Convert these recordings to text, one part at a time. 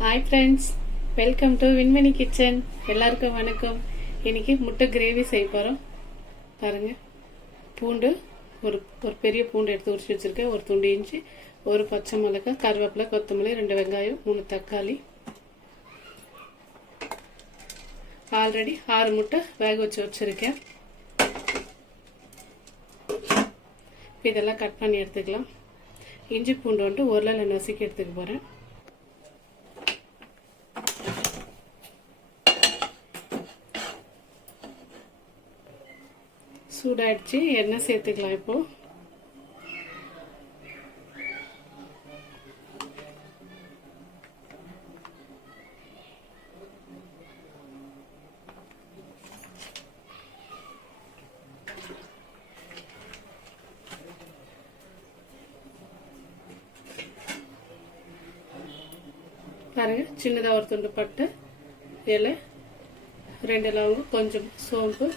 Hi friends, welcome to Vinmani kitchen. எல்லாருக்கும் வணக்கம். இன்னைக்கு முட்டை கிரேவி செய்ய போகிறோம். பாருங்க, பூண்டு ஒரு பெரிய பூண்டு எடுத்து உரிச்சு வச்சிருக்கேன். ஒரு துண்டு இஞ்சி, ஒரு பச்சை மிளகாய், கருவேப்பிலை, கொத்தமல்லி, 2 வெங்காயம், 3 தக்காளி. ஆல்ரெடி 6 முட்டை வேக வச்சிருக்கேன். இதெல்லாம் கட் பண்ணி எடுத்துக்கலாம். இஞ்சி பூண்டு வந்துட்டு உரலில் நசுக்கி எடுத்துக்க போகிறேன். சூடாயிடுச்சு, எண்ணெய் சேர்த்துக்கலாம். இப்போ பாருங்க, சின்னதா ஒரு துண்டு பட்டை, இலை, 2 லவங்கம், கொஞ்சம் சோம்பு,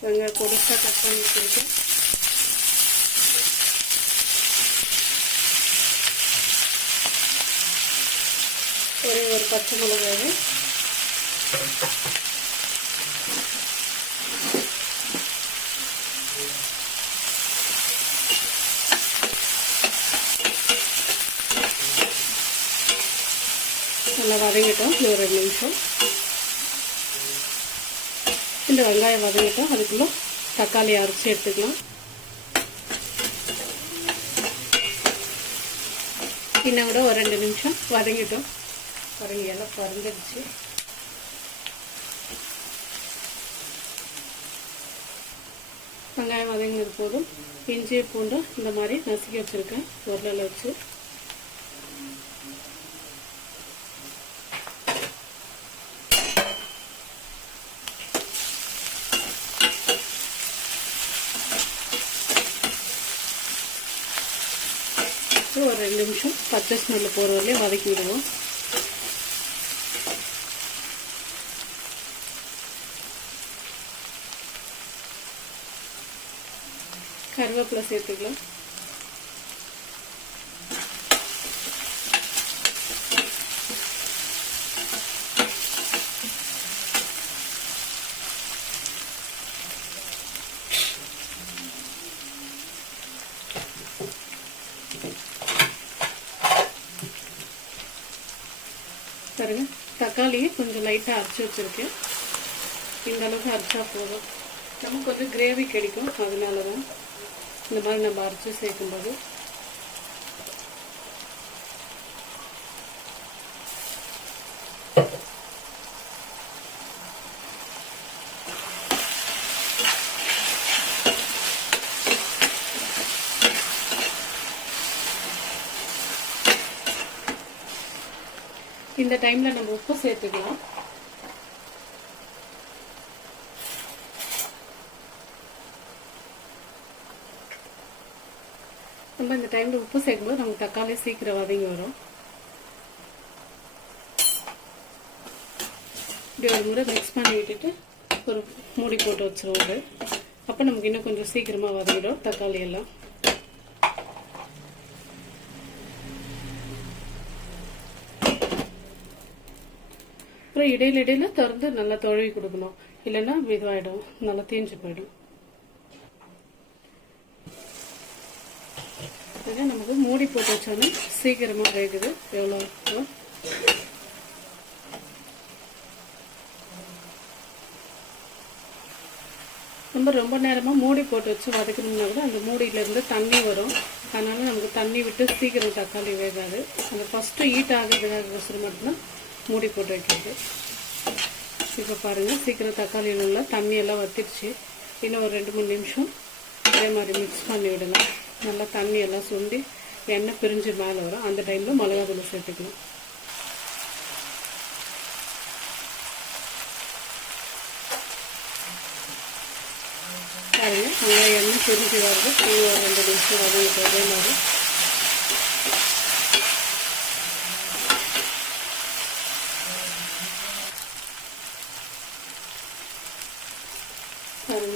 வெங்காயம் பொடிசா கட் பண்ணி வச்சிருக்கேன். ஒரு பச்சை மிளகாய், நல்லா வதங்கிட்டோம். ஒரு 2 நிமிஷம் இந்த வெங்காயம் வதங்கிட்டோம். அதுக்குள்ள தக்காளி அரைச்சி எடுத்துக்கலாம். இன்னும் கூட ஒரு 2 நிமிஷம் வதங்கிட்டோம். வதங்கி எல்லாம் பறந்துடுச்சு. வெங்காயம் வதங்கினது போதும். இஞ்சி பூண்டு இந்த மாதிரி நசுக்கி வச்சிருக்கேன் உரலில் வச்சு. ஒரு 2 நிமிஷம் பச்சை ஸ்மெல் போகிற வரையும் வதக்கி விடுவோம். கருவேப்பிலை சேர்த்துக்கலாம். பாருங்க, தக்காளியை கொஞ்சம் லைட்டாக அரைச்சி வச்சுருக்கேன். இந்த அளவுக்கு அரைச்சா போதும். நமக்கு கொஞ்சம் கிரேவி கிடைக்கும். அதனால தான் இந்த மாதிரி நம்ம அரைச்சி சேர்க்கும்போது. இந்த டைம்ல நம்ம உப்பு சேர்த்துக்கலாம். நம்ம இந்த டைம்ல உப்பு சேர்க்கும்போது நமக்கு தக்காளி சீக்கிரம் வதங்கி வரும். இப்படி ஒரு முறை மிக்ஸ் பண்ணி விட்டுட்டு ஒரு மூடி போட்டு வச்சிருவோம். அப்போ நமக்கு இன்னும் கொஞ்சம் சீக்கிரமா வதங்கிடும் தக்காளி எல்லாம். அப்புறம் இடையில திறந்து நல்லா தொழுவி கொடுக்கணும். இல்லைன்னா இதுவாயிடும், நல்லா தீஞ்சு போயிடும். நமக்கு மூடி போட்டு வச்சோன்னா சீக்கிரமா வேகுது. எவ்வளோ நம்ம ரொம்ப நேரமா மூடி போட்டு வச்சு வதக்கணும்னா கூட அந்த மூடியிலேருந்து தண்ணி வரும். அதனால நமக்கு தண்ணி விட்டு சீக்கிரம் தக்காளி வேகாது. அந்த ஃபர்ஸ்ட்டு ஹீட் ஆகிறதுக்காக மட்டும்தான் மூடி போட்டு வைக்கிறது. இப்போ பாருங்கள், சீக்கிரம் தக்காளியில் உள்ள தண்ணி எல்லாம் வத்திடுச்சு. இன்னும் ஒரு 2-3 நிமிஷம் அதே மாதிரி மிக்ஸ் பண்ணி விடலாம். நல்லா தண்ணி எல்லாம் சுண்டி எண்ணெய் பிரிஞ்சு மேலே வரும். அந்த டைமில் மிளகாத்தூள் சேர்த்துக்கலாம். பாருங்கள், நல்லா எண்ணெய் பிரிஞ்சு வருது. இன்னும் ஒரு 2 நிமிஷம் வதங்கிட்டு அதே மாதிரி.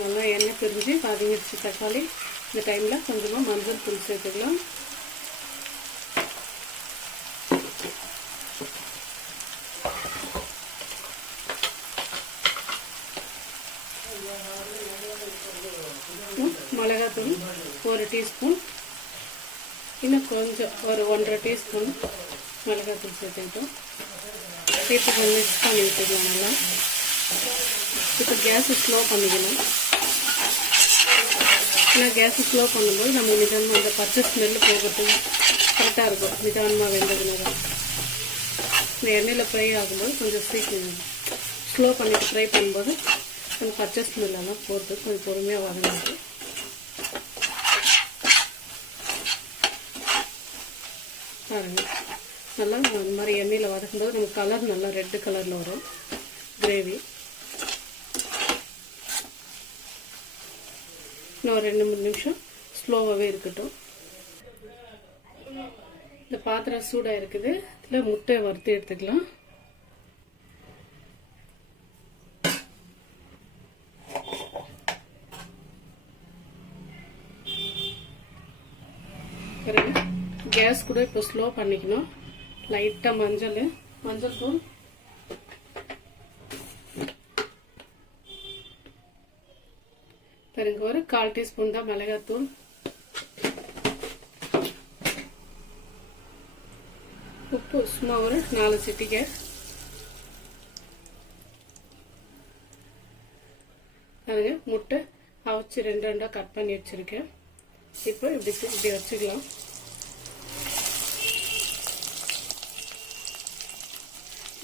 நல்லா எண்ணெய் பிரிஞ்சு வதங்கிடுச்சு தக்காளி. இந்த டைமில் கொஞ்சமாக மஞ்சள் தூள் சேர்த்துக்கலாம். மிளகாத்தூள் 1 டீஸ்பூன், இன்னும் கொஞ்சம் ஒரு 1.5 டீஸ்பூன் மிளகாத்தூள் சேர்த்துக்கிட்டோம். சேர்த்து கொஞ்சம் மிக்ஸ் பண்ணி விட்டுக்கலாம் நல்லா. இப்போ கேஸை ஸ்லோ பண்ணிக்கணும். ஏன்னா கேஸை ஸ்லோ பண்ணும்போது நம்ம நிதானமாக அந்த பச்சை ஸ்மெல்லு போகிறதுக்கு கரெக்டாக இருக்கும். நிதானமாக வெந்ததுனால இந்த எண்ணெயில் ஃப்ரை ஆகும்போது கொஞ்சம் சீக்கிரம் ஸ்லோ பண்ணிவிட்டு ஃப்ரை பண்ணும்போது கொஞ்சம் பச்சை ஸ்மெல்லாம் போட்டு கொஞ்சம் பொறுமையாக வதங்குது. பாருங்கள், நல்லா இந்த மாதிரி எண்ணெயில் வதக்கும்போது நமக்கு கலர் நல்லா ரெட்டு கலரில் வரும் கிரேவி. இன்னும் ஒரு 2-3 நிமிஷம் ஸ்லோவாகவே இருக்கட்டும். இந்த பாத்திரம் சூடாக இருக்குது. இதில் முட்டையை வறுத்து எடுத்துக்கலாம். கேஸ் கூட இப்போ ஸ்லோ பண்ணிக்கணும். லைட்டாக மஞ்சள் தூள், பாருங்க ஒரு 1/4 டீஸ்பூன் தான் மிளகாத்தூள், உப்பு சும்மா ஒரு 4 சிட்டிகை, பாருங்க முட்டை அவிச்சு 2 கட் பண்ணி வச்சிருக்கேன். இப்போ இப்படி வச்சுக்கலாம்.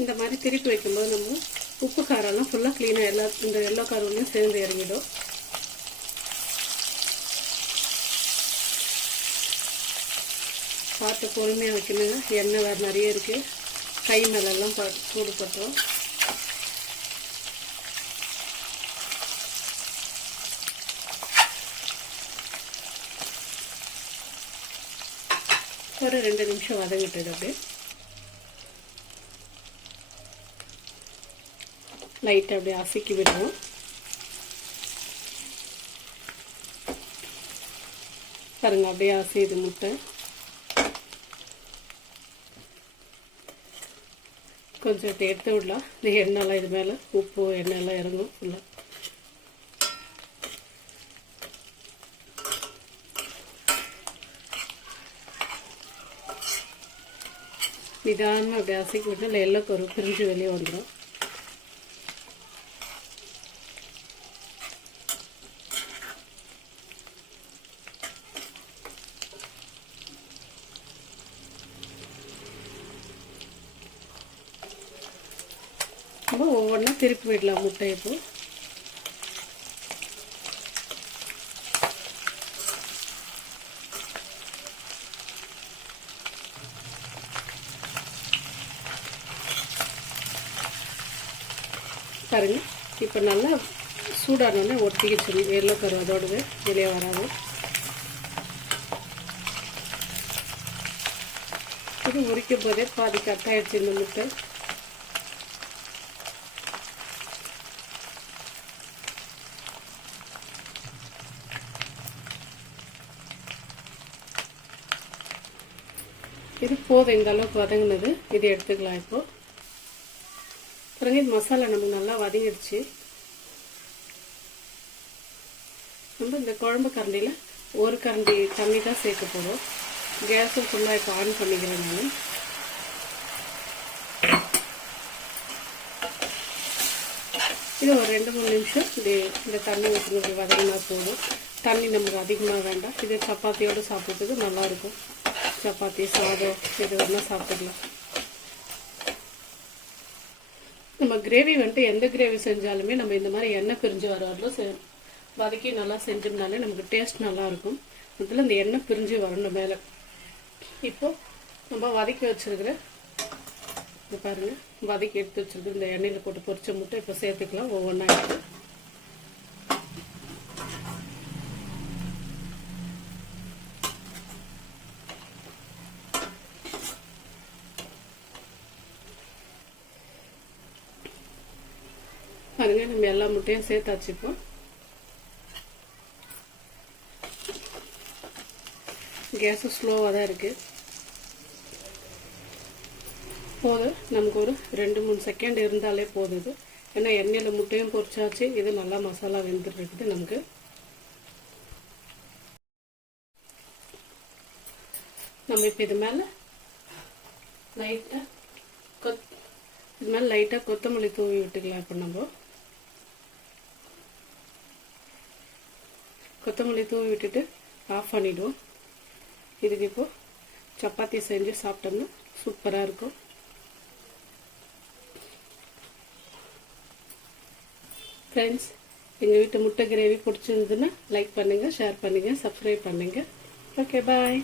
இந்த மாதிரி திருப்பி வைக்கும்போது நம்ம உப்பு காரெல்லாம் ஃபுல்லாக க்ளீனாக இந்த எல்லா காரம்லையும் சேர்ந்து இறங்கிடும். பார்த்து பொறுமையாக வைக்கணுங்க. எண்ணெய் வேறு நிறைய இருக்குது. கை மேலெல்லாம் சூடு பட்டுரும். ஒரு 2 நிமிஷம் வதங்கிட்டது. அப்படியே லைட்டாக அப்படியே அசைக்கி விடுவோம். பாருங்க அப்படியே அசையுது முட்டை. கொஞ்சம் எடுத்து விடலாம். இந்த எண்ணெய்லாம் இது மேலே உப்பு எண்ணெய்லாம் இறங்கும் ஃபுல்லாக. நிதானமாக அப்படியே அசைக்கி விட்டு இல்லை எல்லாம் ஒரு பிரிஞ்சு வெளியே வந்துடும். ஒவ்வொன்றா திருப்பி விடலாம் முட்டை. இப்போ பாருங்க, இப்போ நல்லா சூடானோடனே ஒட்டிக்கிச்சு. எல்லோ கரு அதோடவே வெளியே வராது. இது உரிக்கும் போதே பாதி கட் ஆயிடுச்சு இந்த முட்டை. இது போதும், இந்த அளவுக்கு வதங்கினது. இது எடுத்துக்கலாம். இப்போ பாருங்க, இது மசாலா நமக்கு நல்லா வதங்கிடுச்சு. நம்ம இந்த குழம்பு கரண்டியில் 1 கரண்டி தண்ணி தான் சேர்க்க போகிறோம். கேஸும் ஃபுல்லாக இப்போ ஆன் பண்ணிக்கிறேன் நான். இது ஒரு 2-3 நிமிஷம் இந்த தண்ணி ஊற்றி வதங்கினா போதும். தண்ணி நமக்கு அதிகமாக வேண்டாம். இது சப்பாத்தியோடு சாப்பிட்றதுக்கு நல்லாயிருக்கும். சப்பாத்தி, சாதம் எது வேணால் சாப்பிட்டுக்கலாம். நம்ம கிரேவி வந்துட்டு எந்த கிரேவி செஞ்சாலுமே நம்ம இந்த மாதிரி எண்ணெய் பிரிஞ்சு வர வரலும் வதக்கி நல்லா செஞ்சோம்னாலே நமக்கு டேஸ்ட் நல்லாயிருக்கும். அதில் இந்த எண்ணெய் பிரிஞ்சு வரணும் மேலே. இப்போ நம்ம வதக்கி வச்சுருக்கிற இது பாருங்கள், வதக்கி எடுத்து வச்சுருக்கு இந்த எண்ணெயில் போட்டு பொரிச்ச முட்டை இப்போ சேர்த்துக்கலாம். ஒவ்வொன்றா எடுத்து பாருங்க. நம்ம எல்லா முட்டையும் சேர்த்தாச்சு. இப்போ கேஸும் ஸ்லோவாக தான் இருக்குது. போதும், நமக்கு ஒரு 2-3 செகண்ட் இருந்தாலே போதுது. ஏன்னா எண்ணெயில் முட்டையும் பொரிச்சாச்சு, இது நல்லா மசாலா வெந்துட்டு இருக்குது நமக்கு. நம்ம இப்போ இது மேலே லைட்டாக கொத்தமல்லி தூவி விட்டுக்கலாம். இப்போ நம்ம கொத்தமல்லி தூவி விட்டுட்டு ஆஃப் பண்ணிவிடுவோம். இதுக்கு இப்போது சப்பாத்தி செஞ்சு சாப்பிட்டோம்னா சூப்பராக இருக்கும். ஃப்ரெண்ட்ஸ், எங்கள் வீட்டு முட்டை கிரேவி பிடிச்சிருந்ததுன்னா லைக் பண்ணுங்கள், ஷேர் பண்ணுங்கள், சப்ஸ்கிரைப் பண்ணுங்கள். ஓகே, பாய்.